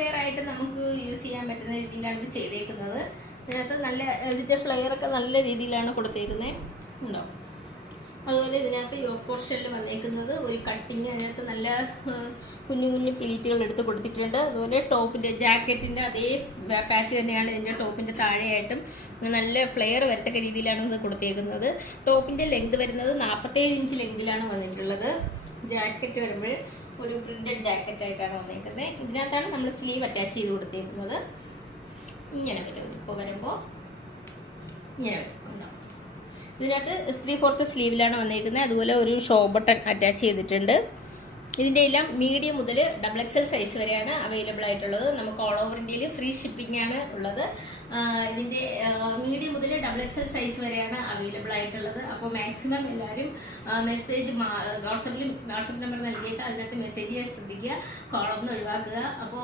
Wear ആയിട്ട് നമുക്ക് use ചെയ്യാൻ പറ്റുന്ന രീതിയിലാണ് ഇത് ചെയ്തേക്കുന്നത്. ഇതിനകത്ത് നല്ല ഇതിൻ്റെ ഫ്ലെയറൊക്കെ നല്ല രീതിയിലാണ് കൊടുത്തേക്കുന്നത്, ഉണ്ടോ? അതുപോലെ ഇതിനകത്ത് യോക്ക് പോർഷനിൽ വന്നേക്കുന്നത് ഒരു കട്ടിങ്, അതിനകത്ത് നല്ല കുഞ്ഞു കുഞ്ഞു പ്ലീറ്റുകൾ എടുത്ത് കൊടുത്തിട്ടുണ്ട്. അതുപോലെ ടോപ്പിൻ്റെ ജാക്കറ്റിൻ്റെ അതേ പാച്ച് തന്നെയാണ് ഇതിൻ്റെ ടോപ്പിൻ്റെ താഴെയായിട്ടും നല്ല ഫ്ലെയർ വരത്തക്ക രീതിയിലാണ് ഇത് കൊടുത്തേക്കുന്നത്. ടോപ്പിൻ്റെ ലെങ്ത് വരുന്നത് 47 ഇഞ്ച് ലെങ്തിലാണ് വന്നിട്ടുള്ളത്. ജാക്കറ്റ് വരുമ്പോൾ ഒരു പ്രിന്റഡ് ജാക്കറ്റായിട്ടാണ് വന്നേക്കുന്നത്. ഇതിനകത്താണ് നമ്മൾ സ്ലീവ് അറ്റാച്ച് ചെയ്ത് കൊടുത്തേക്കുന്നത്. ഇങ്ങനെ വരും. ഇപ്പോൾ വരുമ്പോൾ ഇങ്ങനെ വരും, ഉണ്ടാവും. ഇതിനകത്ത് 3/4 സ്ലീവിലാണ് വന്നേക്കുന്നത്. അതുപോലെ ഒരു ഷോ ബട്ടൺ അറ്റാച്ച് ചെയ്തിട്ടുണ്ട്. ഇതിൻ്റെ എല്ലാം മീഡിയം മുതൽ XXL സൈസ് വരെയാണ് അവൈലബിൾ ആയിട്ടുള്ളത്. നമുക്ക് ഓൾ ഓവർ ഇന്ത്യയിൽ ഫ്രീ ഷിപ്പിംഗ് ആണ് ഉള്ളത്. ഇതിൻ്റെ മീഡിയം മുതൽ XXL സൈസ് വരെയാണ് അവൈലബിൾ ആയിട്ടുള്ളത്. അപ്പോൾ മാക്സിമം എല്ലാവരും മെസ്സേജ് വാട്സപ്പ് നമ്പർ നൽകിയിട്ട് അതിനകത്ത് മെസ്സേജ് ചെയ്യാൻ ശ്രദ്ധിക്കുക, കോളൊന്നും ഒഴിവാക്കുക. അപ്പോൾ